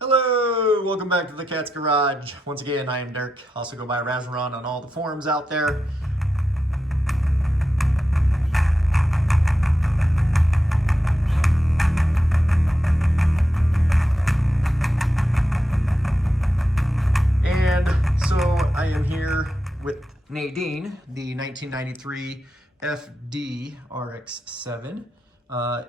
Hello, welcome back to the Cat's Garage. Once again, I am Dirk. Also go by Razaron on all the forums out there. And so I am here with Nadine, the 1993 FD RX-7.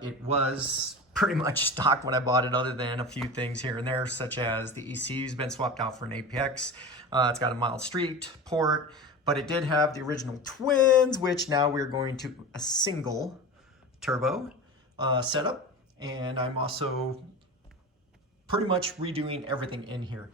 It was pretty much stock when I bought it, other than a few things here and there, such as the ECU's been swapped out for an APX. It's got a mild street port, but it did have the original twins, which now we're going to a single turbo setup. And I'm also pretty much redoing everything in here.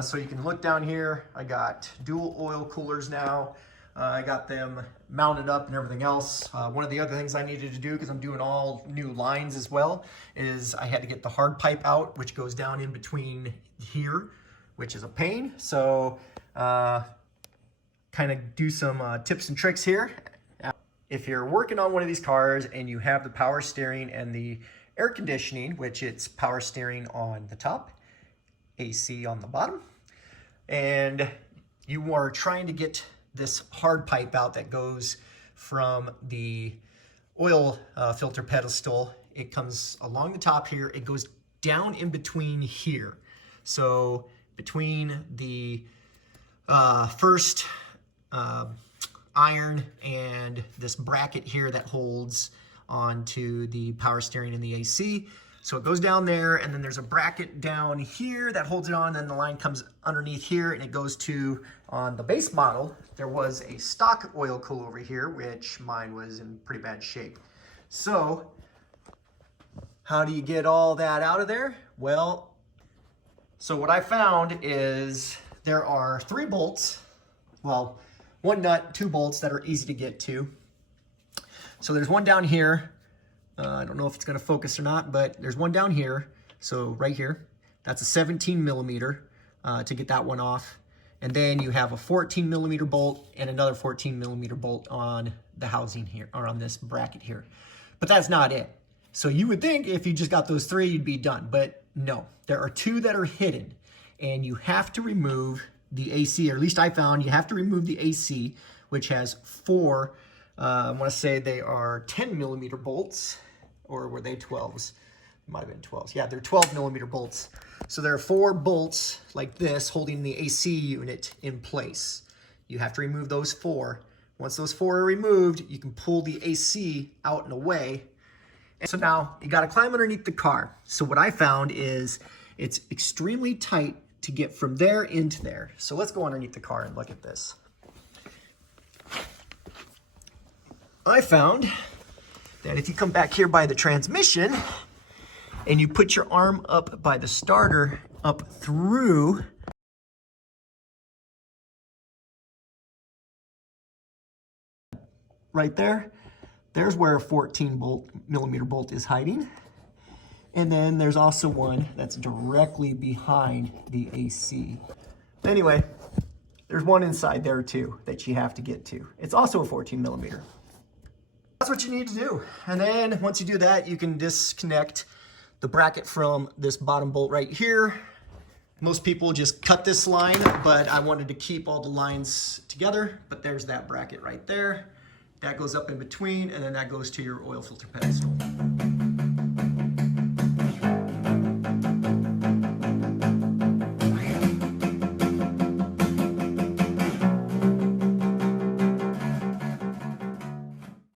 So you can look down here, I got dual oil coolers now. I got them mounted up and everything else. One of the other things I needed to do, because I'm doing all new lines as well, is I had to get the hard pipe out, which goes down in between here, which is a pain. So kind of do some tips and tricks here. If you're working on one of these cars and you have the power steering and the air conditioning, which it's power steering on the top, AC on the bottom, and you are trying to get this hard pipe out that goes from the oil filter pedestal. It comes along the top here. It goes down in between here. So between the first iron and this bracket here that holds onto the power steering and the AC. So it goes down there, and then there's a bracket down here that holds it on, and the line comes underneath here, and it goes to, on the base model, there was a stock oil cooler over here, which mine was in pretty bad shape. So how do you get all that out of there? Well, so what I found is there are 3 bolts, well, 1 nut, 2 bolts that are easy to get to. So there's one down here. I don't know if it's going to focus or not, but there's one down here. So right here, that's a 17 millimeter to get that one off. And then you have a 14 millimeter bolt and another 14 millimeter bolt on the housing here, or on this bracket here. But that's not it. So you would think if you just got those 3, you'd be done. But no, there are 2 that are hidden, and you have to remove the AC, or at least I found you have to remove the AC, which has 4, I want to say they are 10 millimeter bolts. Or were they 12s? Might have been 12s. Yeah, they're 12 millimeter bolts. So there are 4 bolts like this holding the AC unit in place. You have to remove those 4. Once those 4 are removed, you can pull the AC out and away. And so now you got to climb underneath the car. So what I found is it's extremely tight to get from there into there. So let's go underneath the car and look at this. I found that if you come back here by the transmission and you put your arm up by the starter up through right there, there's where a 14 millimeter bolt is hiding. And then there's also one that's directly behind the AC. Anyway, there's one inside there too that you have to get to. It's also a 14 millimeter. That's what you need to do. And then once you do that, you can disconnect the bracket from this bottom bolt right here. Most people just cut this line, but I wanted to keep all the lines together. But there's that bracket right there. That goes up in between, and then that goes to your oil filter pedestal.